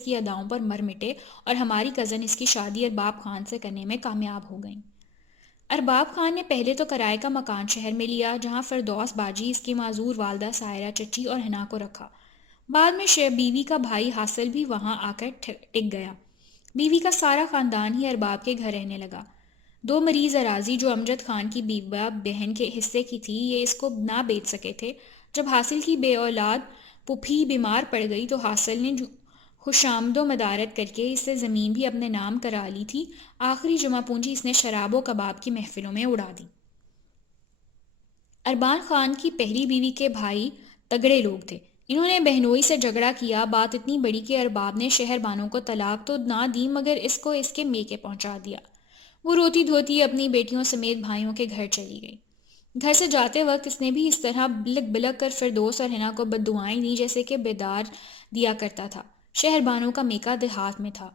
کی اداؤں پر مر مٹے اور ہماری کزن اس کی شادی ارباب خان سے کرنے میں کامیاب ہو گئیں۔ ارباب خان نے پہلے تو کرائے کا مکان شہر میں لیا جہاں فردوس باجی اس کی معذور والدہ سائرہ چچی اور حنا کو رکھا۔ بعد میں بیوی کا بھائی حاصل بھی وہاں آ کر ٹک گیا۔ بیوی کا سارا خاندان ہی ارباب کے گھر رہنے لگا۔ 2 مریض اراضی جو امجد خان کی بیوہ بہن کے حصے کی تھی یہ اس کو نہ بیچ سکے تھے۔ جب حاصل کی بے اولاد پھوپھی بیمار پڑ گئی تو حاصل نے خوشامد و مدارت کر کے اس سے زمین بھی اپنے نام کرا لی تھی۔ آخری جمع پونجی اس نے شراب و کباب کی محفلوں میں اڑا دی۔ اربان خان کی پہلی بیوی کے بھائی تگڑے لوگ تھے۔ انہوں نے بہنوئی سے جھگڑا کیا۔ بات اتنی بڑی کہ ارباب نے شہر بانوں کو طلاق تو نہ دی مگر اس کو اس کے میکے پہنچا دیا۔ وہ روتی دھوتی اپنی بیٹیوں سمیت بھائیوں کے گھر چلی گئی۔ گھر سے جاتے وقت اس نے بھی اس طرح بلک بلک کر فردوس اور حنا کو بددعائیں دیں جیسے کہ بیدار دیا کرتا تھا۔ شہر بانوں کا میکہ دیہات میں تھا۔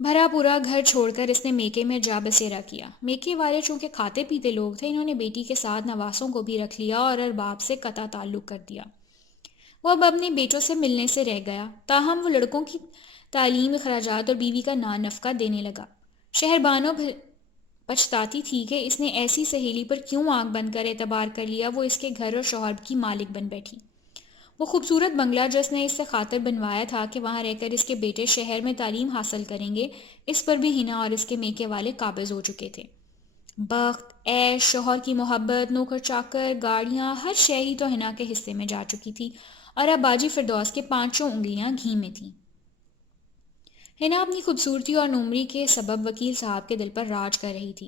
بھرا پورا گھر چھوڑ کر اس نے میکے میں جا بسیرا کیا۔ میکے والے چونکہ کھاتے پیتے لوگ تھے انہوں نے بیٹی کے ساتھ نواسوں کو بھی رکھ لیا اور ارباب سے قطع تعلق کر دیا۔ وہ اب اپنے بیٹوں سے ملنے سے رہ گیا، تاہم وہ لڑکوں کی تعلیم، اخراجات اور بیوی کا نفقہ دینے لگا۔ شہر بانو پچھتاتی تھی کہ اس نے ایسی سہیلی پر کیوں آنکھ بند کر اعتبار کر لیا۔ وہ اس کے گھر اور شوہر کی مالک بن بیٹھی۔ وہ خوبصورت بنگلہ جو اس نے اس سے خاطر بنوایا تھا کہ وہاں رہ کر اس کے بیٹے شہر میں تعلیم حاصل کریں گے، اس پر بھی حنا اور اس کے میکے والے قابض ہو چکے تھے۔ بخت، عیش، شوہر کی محبت، نوکر چاکر، گاڑیاں، ہر شے ہی تو حنا کے حصے میں جا چکی تھی اور اب باجی فردوس کے 5 انگلیاں گھی میں تھیں۔ حنا اپنی خوبصورتی اور نومری کے سبب وکیل صاحب کے دل پر راج کر رہی تھی۔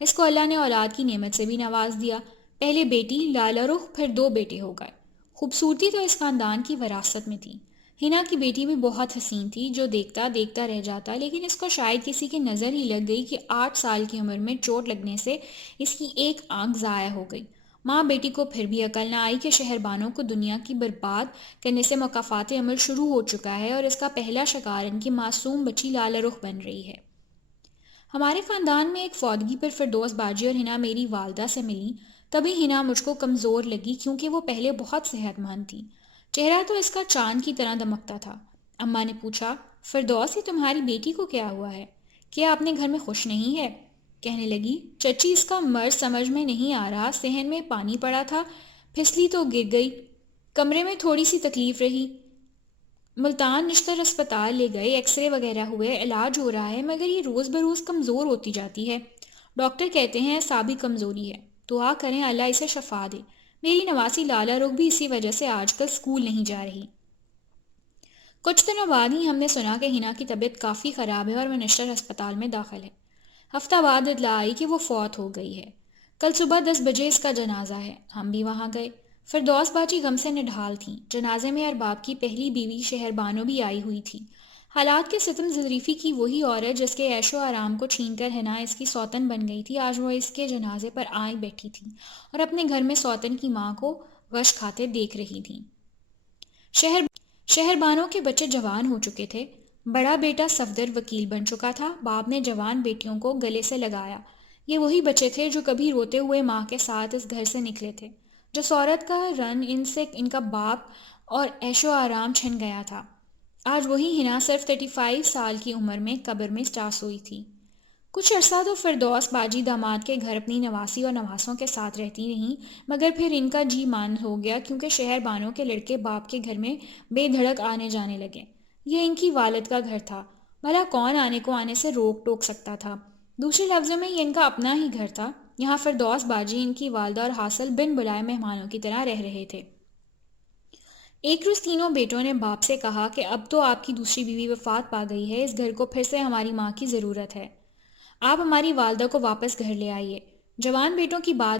اس کو اللہ نے اولاد کی نعمت سے بھی نواز دیا۔ پہلے بیٹی لالہ رخ، پھر 2 بیٹے ہو گئے۔ خوبصورتی تو اس خاندان کی وراثت میں تھی۔ حنا کی بیٹی بھی بہت حسین تھی جو دیکھتا دیکھتا رہ جاتا، لیکن اس کو شاید کسی کی نظر ہی لگ گئی کہ 8 سال کی عمر میں چوٹ لگنے سے اس کی ایک آنکھ ضائع ہو گئی۔ ماں بیٹی کو پھر بھی عقل نہ آئی کہ شہر بانوں کو دنیا کی برباد کرنے سے مکافات عمل شروع ہو چکا ہے اور اس کا پہلا شکار ان کی معصوم بچی لالہ رخ بن رہی ہے۔ ہمارے خاندان میں ایک فوتگی پر فردوس باجی اور حنا میری والدہ سے ملی۔ تبھی حنا مجھ کو کمزور لگی کیونکہ وہ پہلے بہت صحت مند تھی۔ چہرہ تو اس کا چاند کی طرح دمکتا تھا۔ اماں نے پوچھا، فردوس یہ تمہاری بیٹی کو کیا ہوا ہے؟ کیا اپنے گھر میں خوش نہیں ہے؟ کہنے لگی، چچی اس کا مرض سمجھ میں نہیں آ رہا، صحن میں پانی پڑا تھا، پھسلی تو گر گئی، کمرے میں تھوڑی سی تکلیف رہی، ملتان نشتر اسپتال لے گئے، ایکس رے وغیرہ ہوئے، علاج ہو رہا ہے، مگر یہ روز بروز کمزور ہوتی جاتی ہے۔ ڈاکٹر کہتے ہیں اعصابی کمزوری ہے، دعا کریں اللہ اسے شفا دے۔ میری نواسی لالہ رخ بھی اسی وجہ سے آج کل اسکول نہیں جا رہی۔ کچھ دنوں بعد ہی ہم نے سنا کہ حنا کی طبیعت کافی خراب ہے اور وہ نشتر اسپتال میں داخل ہے۔ ہفتہ بعد اطلاع آئی کہ وہ فوت ہو گئی ہے۔ کل صبح 10 بجے اس کا جنازہ ہے۔ ہم بھی وہاں گئے۔ فردوس باجی غم سے نڈھال تھیں۔ جنازے میں ارباب کی پہلی بیوی شہر بانو بھی آئی ہوئی تھی۔ حالات کے ستم ظریفی کی وہی عورت جس کے عیش و آرام کو چھین کر حنا اس کی سوتن بن گئی تھی، آج وہ اس کے جنازے پر آئی بیٹھی تھی اور اپنے گھر میں سوتن کی ماں کو غش کھاتے دیکھ رہی تھی۔ شہر بانو کے بچے جوان ہو چکے تھے۔ بڑا بیٹا صفدر وکیل بن چکا تھا۔ باپ نے جوان بیٹیوں کو گلے سے لگایا۔ یہ وہی بچے تھے جو کبھی روتے ہوئے ماں کے ساتھ اس گھر سے نکلے تھے۔ جس عورت کا رن ان سے ان کا باپ اور عیش و آرام چھن گیا تھا، آج وہی حنا صرف 35 سال کی عمر میں قبر میں چاس ہوئی تھی۔ کچھ عرصہ تو فردوس باجی داماد کے گھر اپنی نواسی اور نواسوں کے ساتھ رہتی رہیں، مگر پھر ان کا جی مان ہو گیا کیونکہ شہر بانوں کے لڑکے باپ کے گھر میں بے دھڑک آنے جانے لگے۔ یہ ان کی والد کا گھر تھا، بھلا کون آنے سے روک ٹوک سکتا تھا؟ دوسرے لفظوں میں یہ ان کا اپنا ہی گھر تھا۔ یہاں فردوس باجی، ان کی والدہ اور حاصل بن بلائے مہمانوں کی طرح رہ رہے تھے۔ ایک روز تینوں بیٹوں نے باپ سے کہا کہ اب تو آپ کی دوسری بیوی وفات پا گئی ہے، اس گھر کو پھر سے ہماری ماں کی ضرورت ہے، آپ ہماری والدہ کو واپس گھر لے آئیے۔ جوان بیٹوں کی بات